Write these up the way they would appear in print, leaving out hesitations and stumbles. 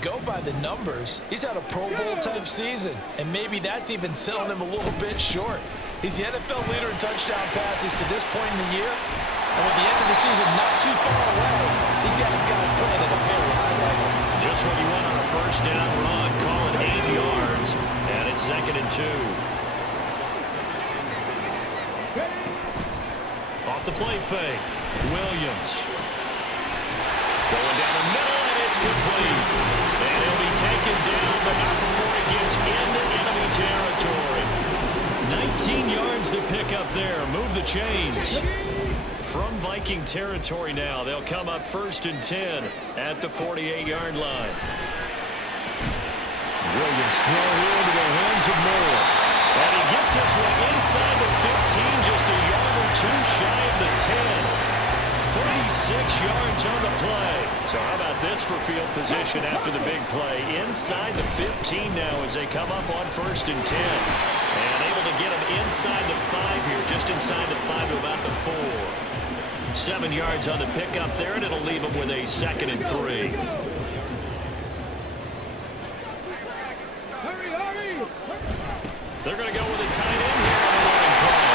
Go by the numbers. He's had a Pro Bowl type season, and maybe that's even selling him a little bit short. He's the NFL leader in touchdown passes to this point in the year, and with the end of the season not too far away, he's got his guys playing at a very high level. Just what you want on a first down run, call it 8 yards, and it's 2nd and 2. Off the play fake, Williams. Going down the middle, and it's complete. And he'll be taken down, but not before he gets into enemy territory. 19 yards to pick up there. Move the chains. From Viking territory now, they'll come up 1st and 10 at the 48-yard line. Williams throw into the hands of Moore. And he gets this one inside the 15, just a yard or two shy of the 10. 36 yards on the play. So how about this for field position after the big play? Inside the 15 now as they come up on 1st and 10. And able to get him inside the 5 here, just inside the 5 to about the 4. 7 yards on the pickup there, and it'll leave him with a 2nd and 3. They're going to go with a tight end here on the running play.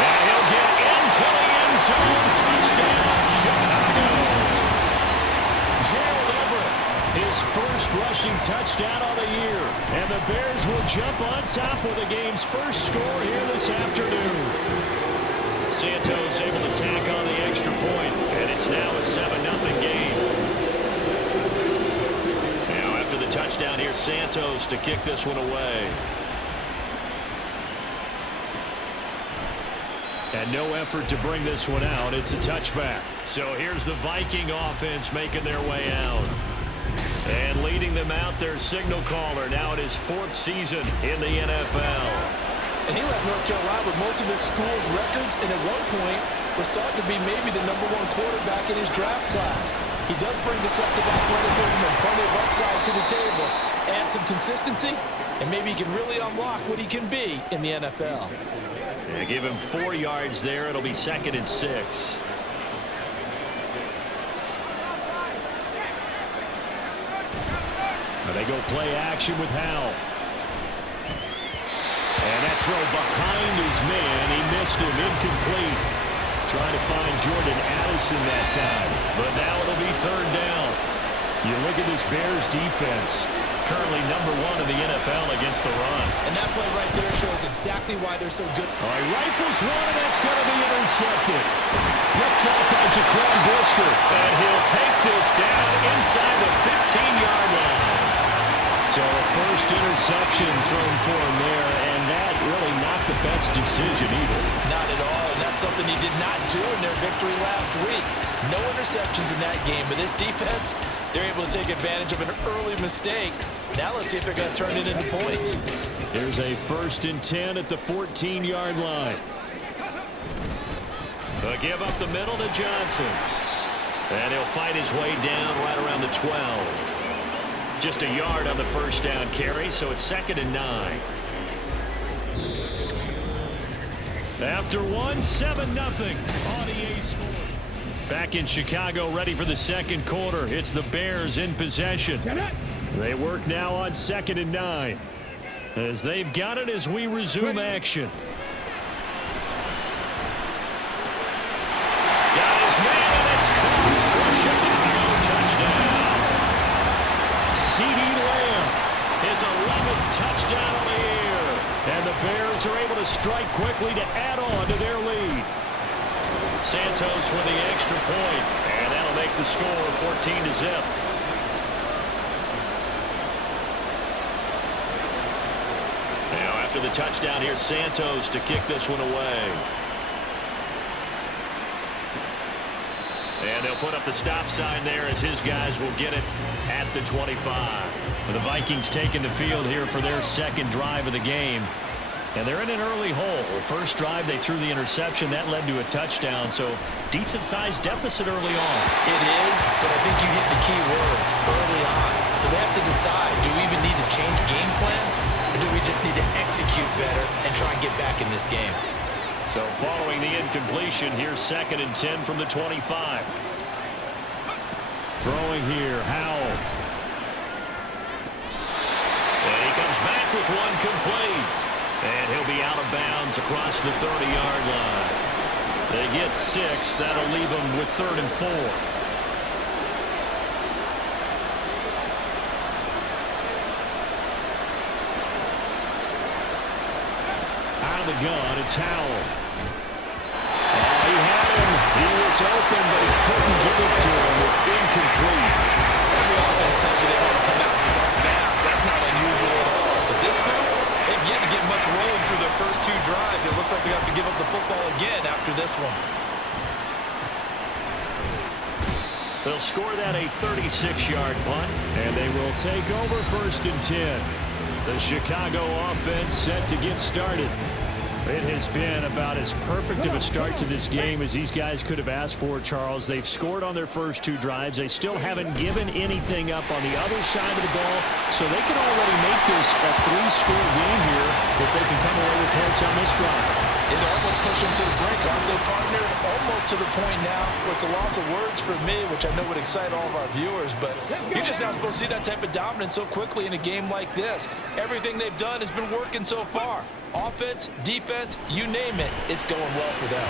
And he'll get into the end zone. Touchdown, Chicago. Gerald Everett, his first rushing touchdown of the year. And the Bears will jump on top with the game's first score here this afternoon. Santos able to tack on the extra point, and it's now a 7-0 game. Now after the touchdown here, Santos to kick this one away. And no effort to bring this one out. It's a touchback. So here's the Viking offense making their way out. And leading them out, their signal caller, now in his 4th season in the NFL. And he left North Carolina with most of his school's records, and at one point was thought to be maybe the #1 quarterback in his draft class. He does bring deceptive athleticism and plenty of upside to the table. Add some consistency, and maybe he can really unlock what he can be in the NFL. Yeah, give him 4 yards there. It'll be 2nd and 6. Now they go play action with Howell. And that throw behind his man. He missed him. Incomplete. Trying to find Jordan Addison that time. But now it'll be 3rd down. You look at this Bears defense. Currently #1 in the NFL against the run. And that play right there shows exactly why they're so good. All right, rifles one, and that's going to be intercepted. Picked up by Jaquan Brisker. And he'll take this down inside the 15-yard line. So a first interception thrown for him there, and that really not the best decision either. Not at all, and that's something he did not do in their victory last week. No interceptions in that game, but this defense, they're able to take advantage of an early mistake. Now let's see if they're going to turn it into points. Here's a 1st and 10 at the 14-yard line. A give up the middle to Johnson. And he'll fight his way down right around the 12. Just a yard on the first down carry, so it's 2nd and 9. After 7-0 on EA Sports. Back in Chicago, ready for the 2nd quarter. It's the Bears in possession. They work now on 2nd and 9. As they've got it as we resume action. Got his man, and it's caught for a Chicago touchdown. CeeDee Lamb, his 11th touchdown of the year. And the Bears are able to strike quickly to add on to their lead. Santos with the extra point, and that'll make the score 14-0. Now after the touchdown here, Santos to kick this one away. And they'll put up the stop sign there as his guys will get it at the 25. The Vikings taking the field here for their 2nd drive of the game. And they're in an early hole. First drive, they threw the interception. That led to a touchdown. So decent-sized deficit early on. It is, but I think you hit the key words early on. So they have to decide, do we even need to change game plan? Or do we just need to execute better and try and get back in this game? So following the incompletion, here's 2nd and 10 from the 25. Throwing here, Howell. fourth one complete. And he'll be out of bounds across the 30-yard line. They get 6. That'll leave them with 3rd and 4. Out of the gun, it's Howell. He had him. He was open, but he couldn't get it to him. It's incomplete. Every offense tells you they want to come out and start fast. That's not unusual at all. But this group, they've yet to get much rolling through their first 2 drives. It looks like they have to give up the football again after this one. They'll score that a 36-yard punt, and they will take over 1st and 10. The Chicago offense set to get started. It has been about as perfect of a start to this game as these guys could have asked for, Charles. They've scored on their first 2 drives. They still haven't given anything up on the other side of the ball, so they can already make this a 3-score game here if they can come away with points on this drive. They're almost pushing to the brink, aren't they, partner? Almost to the point now where it's a loss of words for me, which I know would excite all of our viewers, but you're just not supposed to see that type of dominance so quickly in a game like this. Everything they've done has been working so far. Offense, defense, you name it, it's going well for them.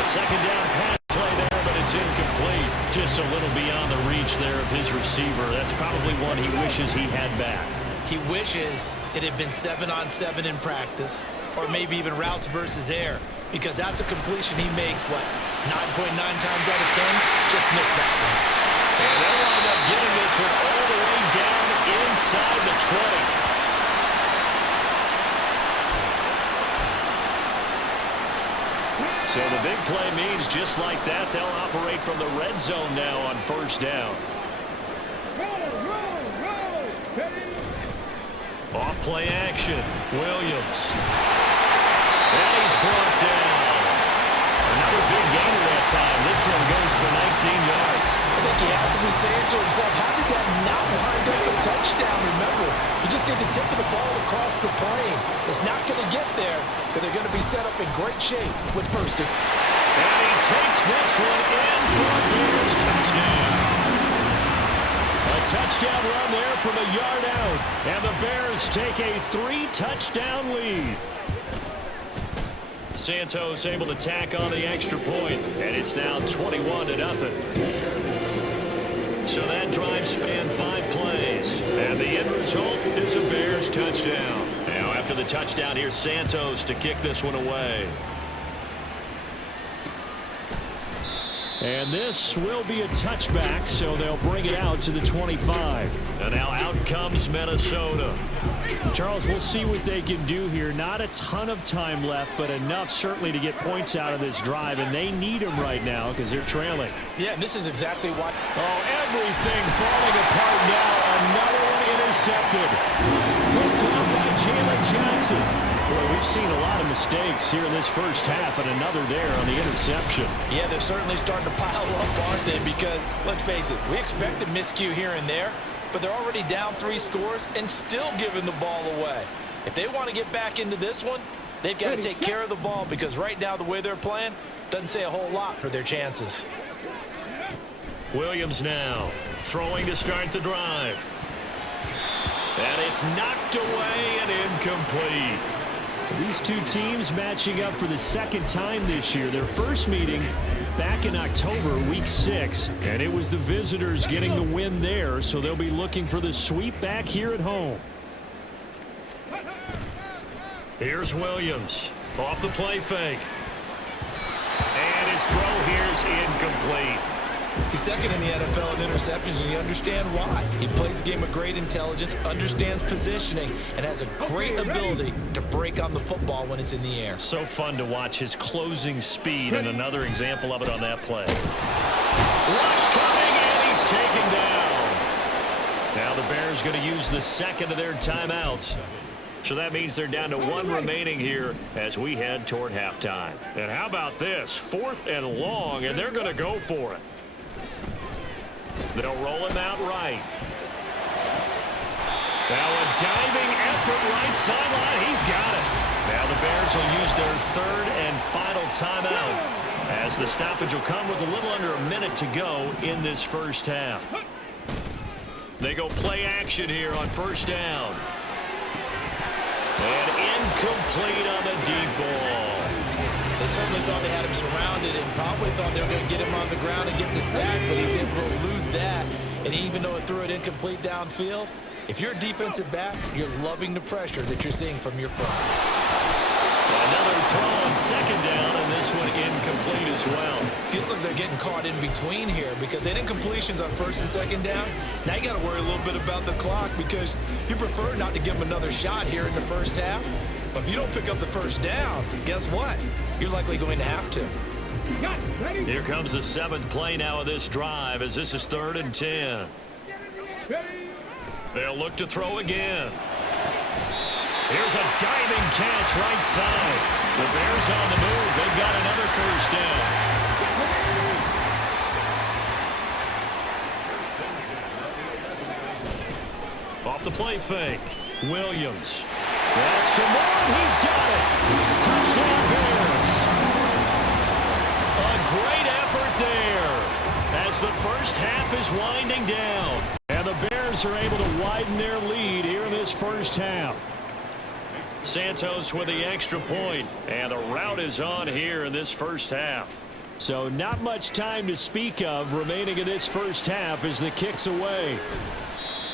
A second down pass play there, but it's incomplete. Just a little beyond the reach there of his receiver. That's probably one he wishes he had back. He wishes it had been 7-on-7 in practice, or maybe even routes versus air, because that's a completion he makes, 9.9 times out of 10? Just missed that one. And they'll wind up getting this one all the way down inside the 20. So the big play means just like that, they'll operate from the red zone now on 1st down. Off play action, Williams. And he's brought down. Another big gain at that time. This one goes for 19 yards. I think he has to be saying to himself, how did that not wind up a touchdown? Remember, you just need the tip of the ball across the plane. It's not going to get there, but they're going to be set up in great shape with 1st and. And he takes this one in for a Bears touchdown. A touchdown run there from a yard out. And the Bears take a 3-touchdown lead. Santos able to tack on the extra point, and it's now 21-0. So that drive spanned 5 plays, and the end result is a Bears touchdown. Now after the touchdown, here's Santos to kick this one away. And this will be a touchback, so they'll bring it out to the 25. And now out comes Minnesota. Charles, we'll see what they can do here. Not a ton of time left, but enough certainly to get points out of this drive, and they need them right now because they're trailing. Yeah, and this is exactly why. Oh, everything falling apart now. Another one intercepted. Put down by Jalen Johnson. Boy, we've seen a lot of mistakes here in this first half, and another there on the interception. Yeah, they're certainly starting to pile up, aren't they? Because, let's face it, we expect a miscue here and there, but they're already down 3 scores and still giving the ball away. If they want to get back into this one, they've got to take care of the ball, because right now the way they're playing doesn't say a whole lot for their chances. Williams now throwing to start the drive. And it's knocked away and incomplete. These 2 teams matching up for the 2nd time this year. Their first meeting back in October, week 6, and it was the visitors getting the win there, so they'll be looking for the sweep back here at home. Here's Williams off the play fake. And his throw here is incomplete. He's 2nd in the NFL in interceptions, and you understand why. He plays a game of great intelligence, understands positioning, and has a great ability to break on the football when it's in the air. So fun to watch his closing speed, and another example of it on that play. Rush coming, and he's taken down. Now the Bears going to use the 2nd of their timeouts. So that means they're down to 1 remaining here as we head toward halftime. And how about this? 4th and long, and they're going to go for it. They'll roll him out right. Now a diving effort right sideline. He's got it. Now the Bears will use their 3rd and final timeout as the stoppage will come with a little under a minute to go in this first half. They go play action here on 1st down. Incomplete on the deep ball. They certainly thought they had him surrounded and probably thought they were going to get him on the ground and get the sack, but he was able to elude that. And even though it threw it incomplete downfield, if you're a defensive back, you're loving the pressure that you're seeing from your front. Another throw on second down, and this one incomplete as well. Feels like they're getting caught in between here because they had incompletions on first and second down. Now you got to worry a little bit about the clock because you prefer not to give them another shot here in the first half. But if you don't pick up the first down, guess what? You're likely going to have to. Here comes the 7th play now of this drive as this is 3rd and 10. They'll look to throw again. Here's a diving catch right side. The Bears on the move. They've got another first down. Off the play fake. Williams. That's to Moore. He's got it. Touchdown Bears. A great effort there as the first half is winding down. And the Bears are able to widen their lead here in this first half. Santos with the extra point, and the route is on here in this first half. So not much time to speak of remaining in this first half as the kick's away.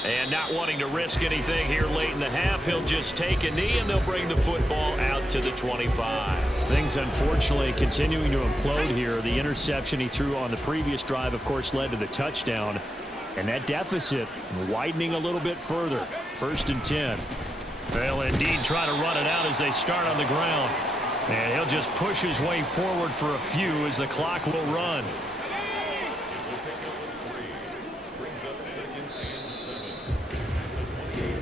And not wanting to risk anything here late in the half, he'll just take a knee and they'll bring the football out to the 25. Things unfortunately continuing to implode here. The interception he threw on the previous drive, of course, led to the touchdown. And that deficit widening a little bit further. 1st and 10. They'll indeed try to run it out as they start on the ground. And he'll just push his way forward for a few as the clock will run.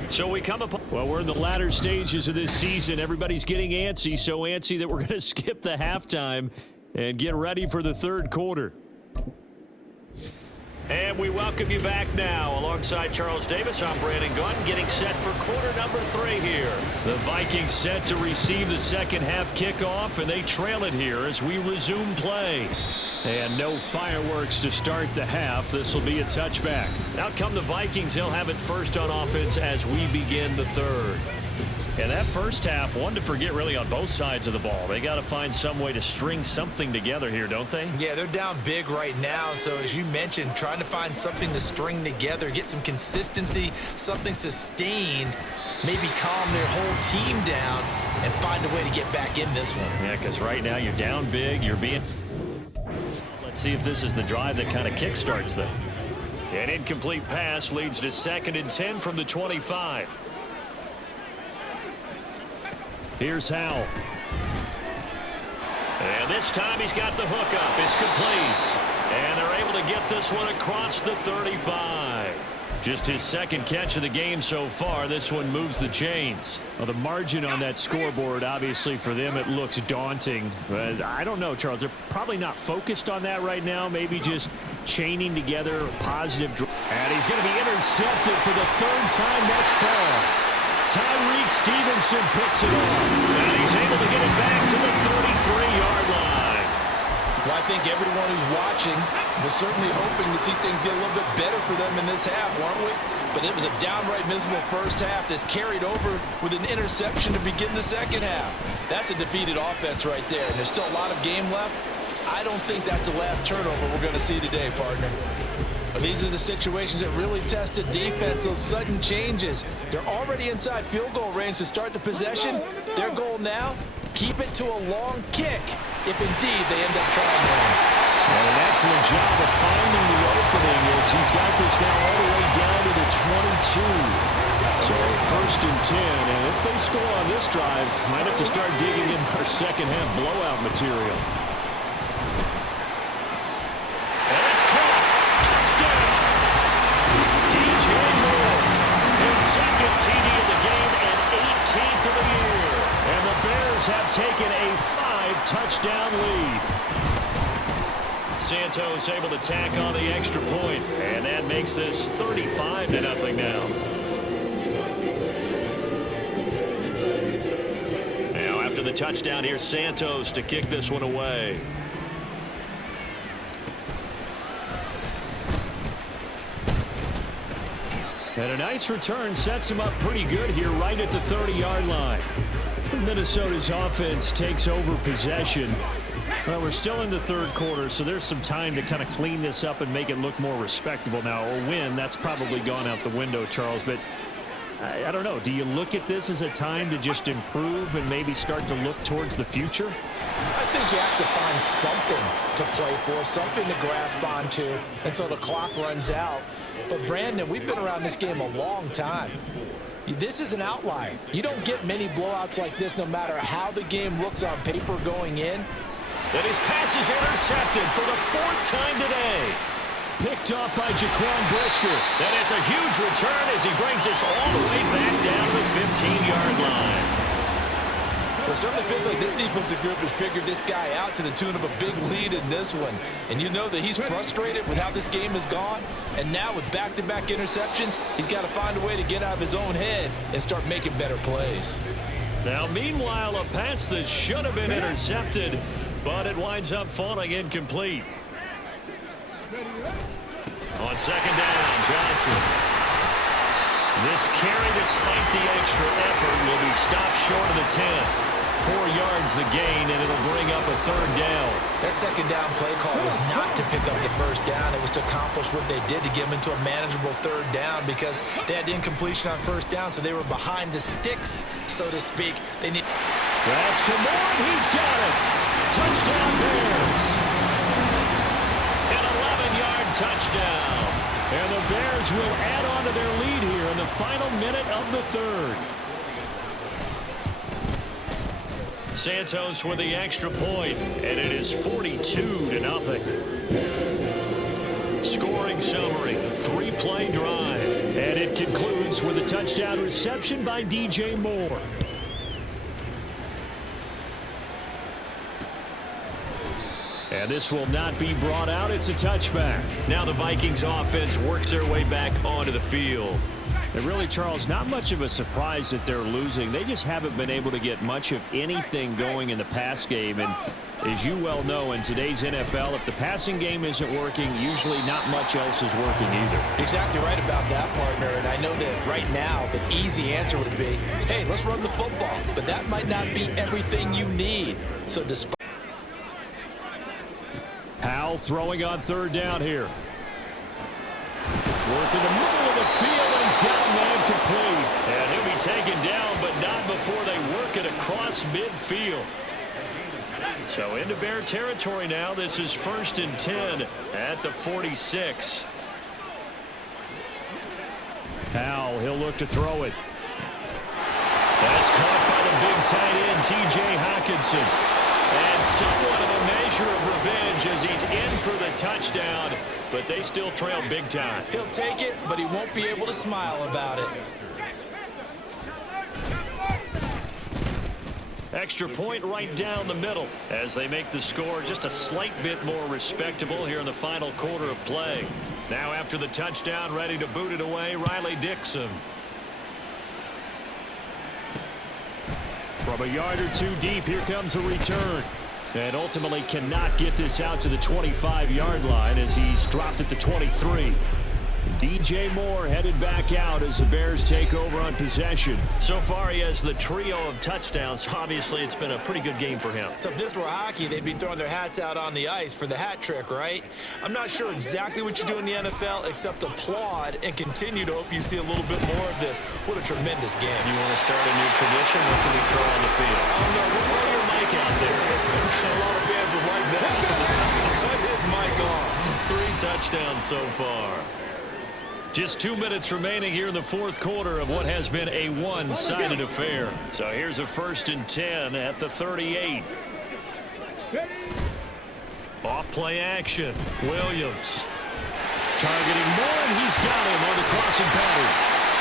So we come up. Well, we're in the latter stages of this season. Everybody's getting antsy, so antsy that we're going to skip the halftime and get ready for the 3rd quarter. And we welcome you back now. Alongside Charles Davis, I'm Brandon Gunn, getting set for quarter number 3 here. The Vikings set to receive the second half kickoff, and they trail it here as we resume play. And no fireworks to start the half. This will be a touchback. Out come the Vikings. They'll have it first on offense as we begin the 3rd. And that first half, one to forget really on both sides of the ball. They got to find some way to string something together here, don't they? Yeah, they're down big right now. So as you mentioned, trying to find something to string together, get some consistency, something sustained, maybe calm their whole team down and find a way to get back in this one. Yeah, because right now you're down big. You're being... Let's see if this is the drive that kind of kickstarts them. An incomplete pass leads to 2nd and 10 from the 25. Here's Howell. And this time he's got the hook up. It's complete. And they're able to get this one across the 35. Just his 2nd catch of the game so far. This one moves the chains. Well, the margin on that scoreboard, obviously for them, it looks daunting. But I don't know, Charles. They're probably not focused on that right now. Maybe just chaining together a positive. And he's going to be intercepted for the 3rd time thus far. Tyreek Stevenson picks it off. And he's able to get it back to the 33-yard line. Well, I think everyone who's watching was certainly hoping to see things get a little bit better for them in this half, weren't we? But it was a downright miserable first half. This carried over with an interception to begin the second half. That's a defeated offense right there. And there's still a lot of game left. I don't think that's the last turnover we're going to see today, partner. But these are the situations that really test a defense, those sudden changes. They're already inside field goal range to start the possession. Their goal now, keep it to a long kick if indeed they end up trying one. Well, an excellent job of finding the opening as he's got this now all the way down to the 22. So 1st and 10, and if they score on this drive, might have to start digging in our second half blowout material. And it's caught. Touchdown. DJ Moore, his 2nd TD of the game and 18th of the year. And the Bears have taken a 5-touchdown lead. Santos able to tack on the extra point, and that makes this 35-0 now. Now after the touchdown, here's Santos to kick this one away. And a nice return sets him up pretty good here right at the 30-yard line. Minnesota's offense takes over possession. Well, we're still in the third quarter, so there's some time to kind of clean this up and make it look more respectable now. A win, that's probably gone out the window, Charles, but I don't know. Do you look at this as a time to just improve and maybe start to look towards the future? I think you have to find something to play for, something to grasp onto until the clock runs out. But, Brandon, we've been around this game a long time. This is an outlier. You don't get many blowouts like this no matter how the game looks on paper going in. And his pass is intercepted for the fourth time today. Picked off by Jaquan Brisker. And it's a huge return as he brings us all the way back down to the 15-yard line. Well, it certainly feels like this defensive group has figured this guy out to the tune of a big lead in this one. And you know that he's frustrated with how this game has gone. And now with back-to-back interceptions, he's got to find a way to get out of his own head and start making better plays. Now, meanwhile, a pass that should have been intercepted, but it winds up falling incomplete. On second down, Johnson. This carry, despite the extra effort, will be stopped short of the 10. 4 yards the gain, and it'll bring up a third down. That second down play call was not to pick up the first down. It was to accomplish what they did to get them into a manageable third down because they had incompletion on first down, so they were behind the sticks, so to speak. They need. That's to Moore, and he's got it. Touchdown Bears. An 11-yard touchdown. And the Bears will add on to their lead here in the final minute of the third. Santos with the extra point, and it is 42-0. Scoring summary, 3-play drive, and it concludes with a touchdown reception by DJ Moore. And this will not be brought out. It's a touchback. Now the Vikings offense works their way back onto the field. And really, Charles, not much of a surprise that they're losing. They just haven't been able to get much of anything going in the pass game. And as you well know, in today's NFL, if the passing game isn't working, usually not much else is working either. Exactly right about that, partner. And I know that right now the easy answer would be, hey, let's run the football. But that might not be everything you need. So despite Howell throwing on third down here. Working the middle of the field, and he's got a man complete. And he'll be taken down, but not before they work it across midfield. So into Bear territory now. This is 1st and 10 at the 46. Howell, he'll look to throw it. That's caught by the big tight end, T.J. Hockenson. And somewhat of a measure of revenge as he's in for the touchdown, but they still trail big time. He'll take it, but he won't be able to smile about it. Extra point right down the middle as they make the score just a slight bit more respectable here in the final quarter of play. Now after the touchdown, ready to boot it away, Riley Dixon. From a yard or two deep, here comes a return. And ultimately cannot get this out to the 25-yard line as he's dropped at the 23. DJ Moore headed back out as the Bears take over on possession. So far, he has the trio of touchdowns. Obviously, it's been a pretty good game for him. So if this were hockey, they'd be throwing their hats out on the ice for the hat trick, right? I'm not sure exactly what you do in the NFL except applaud and continue to hope you see a little bit more of this. What a tremendous game. You want to start a new tradition? What can we throw on the field? I don't know. We'll throw your mic out there. A lot of fans would like that. Cut his mic off. 3 touchdowns so far. Just 2 minutes remaining here in the fourth quarter of what has been a one-sided affair. So here's a 1st and 10 at the 38. Off play action. Williams targeting Moore, and he's got him on the crossing pattern.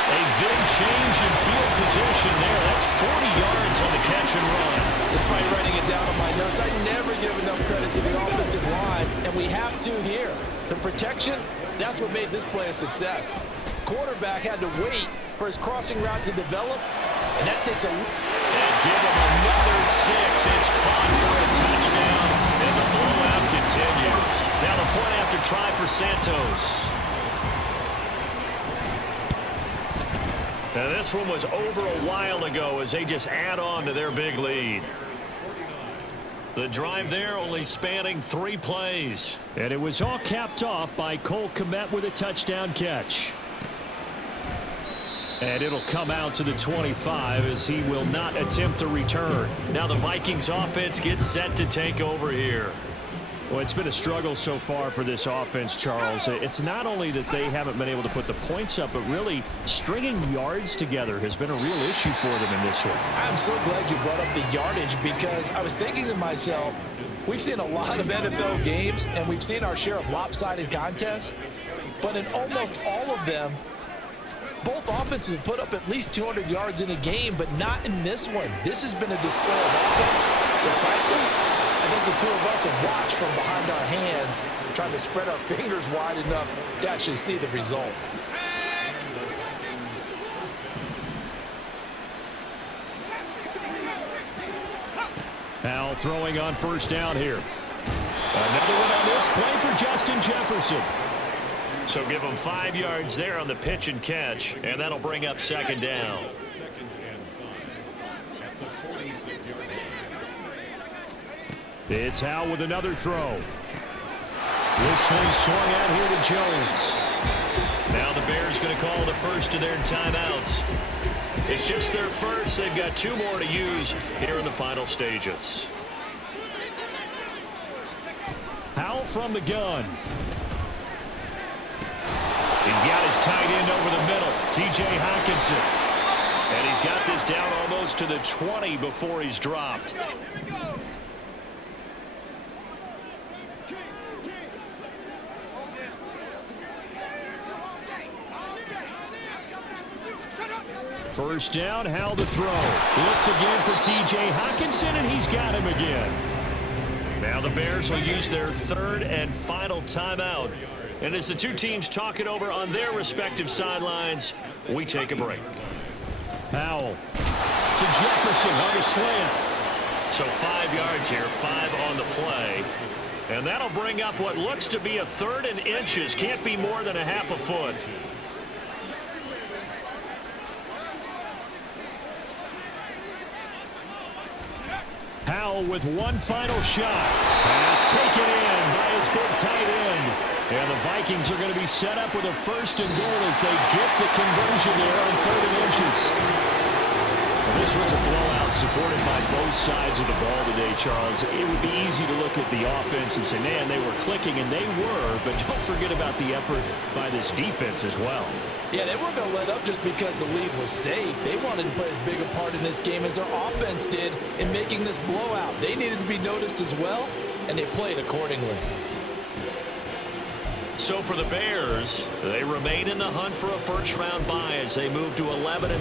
A big change in field position there. That's 40 yards on the catch and run. Despite writing it down on my notes, I never give enough credit to the offensive line, and we have to here. The protection, that's what made this play a success. Quarterback had to wait for his crossing route to develop, and that takes a... And give him another 6. It's caught for a touchdown, and the blowout continues. Now the point after try for Santos. Now this one was over a while ago as they just add on to their big lead. The drive there only spanning 3 plays. And it was all capped off by Cole Kmet with a touchdown catch. And it'll come out to the 25 as he will not attempt to return. Now the Vikings offense gets set to take over here. Well, it's been a struggle so far for this offense, Charles. It's not only that they haven't been able to put the points up, but really stringing yards together has been a real issue for them in this one. I'm so glad you brought up the yardage because I was thinking to myself, we've seen a lot of NFL games and we've seen our share of lopsided contests, but in almost all of them, both offenses have put up at least 200 yards in a game, but not in this one. This has been a display of offense that, frankly, I think the two of us have watched from behind our hands, trying to spread our fingers wide enough to actually see the result. Howell throwing on first down here. Another one on this play for Justin Jefferson. So give them 5 yards there on the pitch and catch, and that'll bring up second down. It's Howell with another throw. Whistling swung out here to Jones. Now the Bears going to call the first of their timeouts. It's just their first. They've got 2 more to use here in the final stages. Howell from the gun. He's got his tight end over the middle, T.J. Hockenson. And he's got this down almost to the 20 before he's dropped. First down, Howell to throw. Looks again for T.J. Hockenson, and he's got him again. Now the Bears will use their 3rd and final timeout. And as the two teams talk it over on their respective sidelines, we take a break. Howell to Jefferson on the slant. So 5 yards here, 5 on the play. And that'll bring up what looks to be a 3rd and inches. Can't be more than a half a foot. Howell with one final shot. Pass taken in by his big tight end. And the Vikings are going to be set up with a 1st and goal as they get the conversion there on 3rd and inches. Well, this was a blowout supported by both sides of the ball today, Charles. It would be easy to look at the offense and say, man, they were clicking, and they were, but don't forget about the effort by this defense as well. Yeah, they weren't going to let up just because the lead was safe. They wanted to play as big a part in this game as their offense did in making this blowout. They needed to be noticed as well, and they played accordingly. So for the Bears, they remain in the hunt for a first-round bye as they move to 11-5.